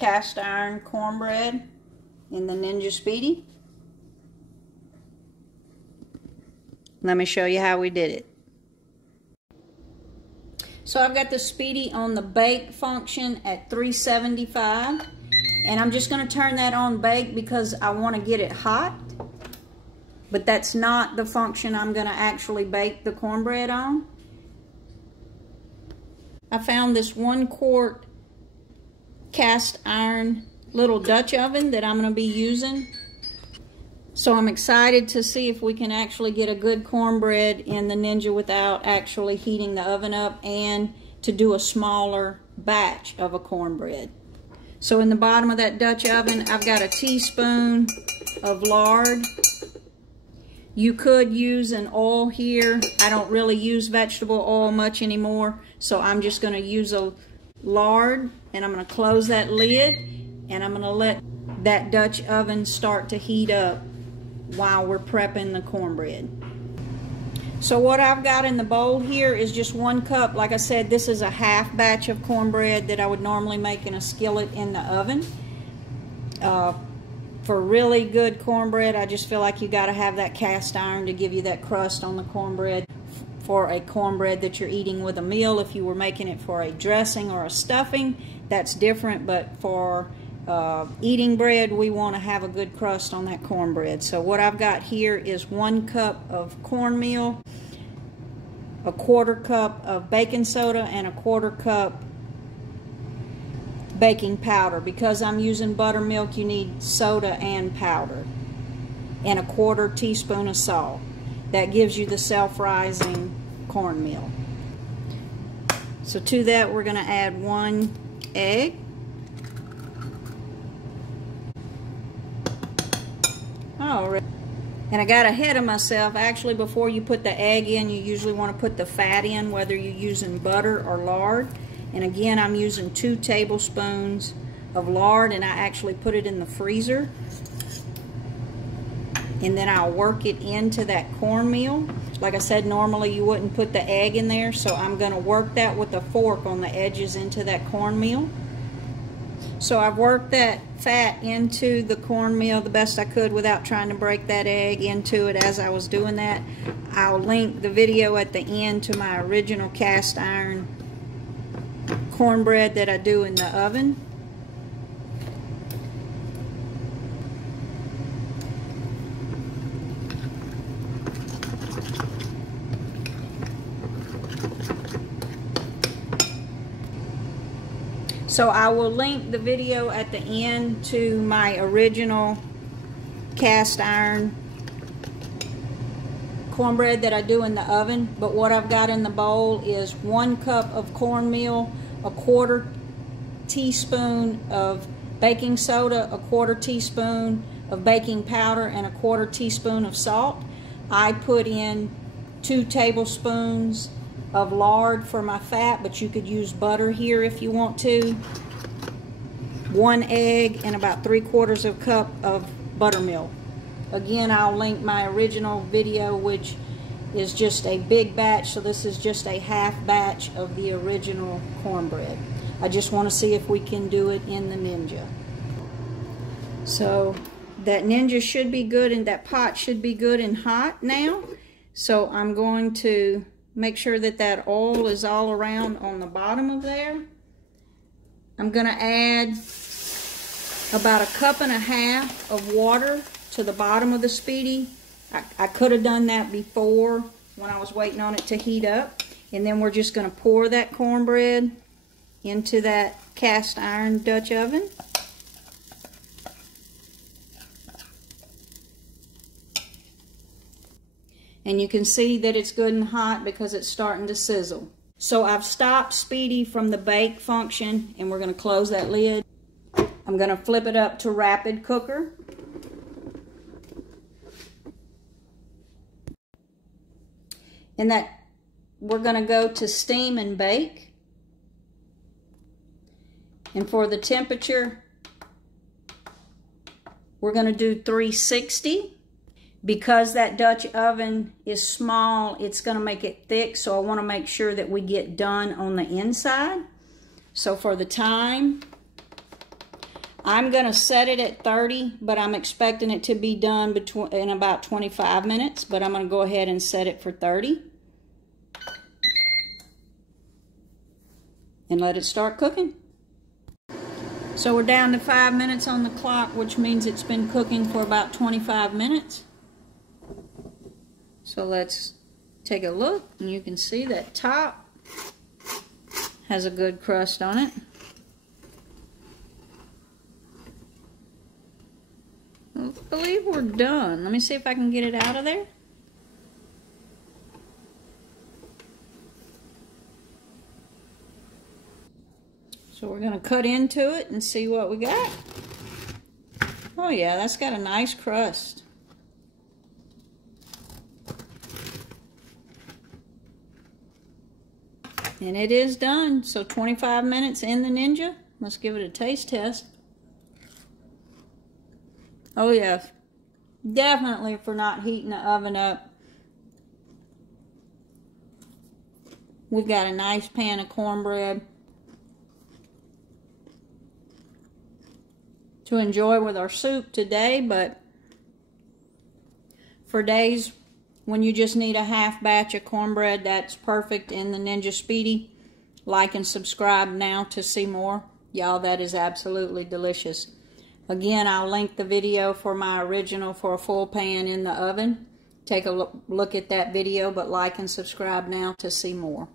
cast iron cornbread in the Ninja Speedi. Let me show you how we did it. So I've got the Speedi on the bake function at 375, and I'm just going to turn that on bake because I want to get it hot, but that's not the function I'm going to actually bake the cornbread on. I found this 1-quart cast iron little Dutch oven that I'm going to be using. So I'm excited to see if we can actually get a good cornbread in the Ninja without actually heating the oven up, and to do a smaller batch of a cornbread. So in the bottom of that Dutch oven, I've got a teaspoon of lard. You could use an oil here. I don't really use vegetable oil much anymore, so I'm just going to use a lard, and I'm going to close that lid, and I'm going to let that Dutch oven start to heat up while we're prepping the cornbread. So what I've got in the bowl here is just 1 cup. Like I said, this is a half batch of cornbread that I would normally make in a skillet in the oven. For really good cornbread, I just feel like you got to have that cast iron to give you that crust on the cornbread. For a cornbread that you're eating with a meal, if you were making it for a dressing or a stuffing, that's different, but for eating bread, we want to have a good crust on that cornbread. So what I've got here is 1 cup of cornmeal, a 1/4 cup of baking soda, and a 1/4 cup baking powder. Because I'm using buttermilk, you need soda and powder, and a 1/4 teaspoon of salt. That gives you the self-rising cornmeal. So to that, we're going to add 1 egg. Alright. And I got ahead of myself. Actually, before you put the egg in, you usually want to put the fat in, whether you're using butter or lard. And again, I'm using 2 tablespoons of lard, and I actually put it in the freezer. And then I'll work it into that cornmeal. Like I said, normally you wouldn't put the egg in there, so I'm going to work that with a fork on the edges into that cornmeal. So I've worked that fat into the cornmeal the best I could without trying to break that egg into it as I was doing that. I'll link the video at the end to my original cast iron cornbread that I do in the oven. So I will link the video at the end to my original cast iron cornbread that I do in the oven. But what I've got in the bowl is 1 cup of cornmeal, a 1/4 teaspoon of baking soda, a 1/4 teaspoon of baking powder, and a 1/4 teaspoon of salt. I put in 2 tablespoons of lard for my fat, but you could use butter here if you want to. 1 egg and about 3/4 of a cup of buttermilk. Again, I'll link my original video, which is just a big batch, so this is just a half batch of the original cornbread. I just want to see if we can do it in the Ninja. So that Ninja should be good, and that pot should be good and hot now. So I'm going to make sure that that oil is all around on the bottom of there. I'm going to add about 1.5 cups of water to the bottom of the Speedi. I could have done that before when I was waiting on it to heat up. And then we're just going to pour that cornbread into that cast iron Dutch oven. And you can see that it's good and hot because it's starting to sizzle. So I've stopped Speedi from the bake function, and we're going to close that lid. I'm going to flip it up to rapid cooker. And that we're going to go to steam and bake. And for the temperature, we're going to do 360. Because that Dutch oven is small, it's going to make it thick, so I want to make sure that we get done on the inside. So for the time, I'm going to set it at 30, but I'm expecting it to be done in about 25 minutes, but I'm going to go ahead and set it for 30. And let it start cooking. So we're down to 5 minutes on the clock, which means it's been cooking for about 25 minutes. So let's take a look, and you can see that top has a good crust on it. I believe we're done. Let me see if I can get it out of there. So we're going to cut into it and see what we got. Oh yeah, that's got a nice crust. And it is done. So 25 minutes in the Ninja. Let's give it a taste test. Oh yes, definitely for not heating the oven up. We've got a nice pan of cornbread to enjoy with our soup today, but for days when you just need a half batch of cornbread, that's perfect in the Ninja Speedi. Like and subscribe now to see more. Y'all, that is absolutely delicious. Again, I'll link the video for my original for a full pan in the oven. Take a look at that video, but like and subscribe now to see more.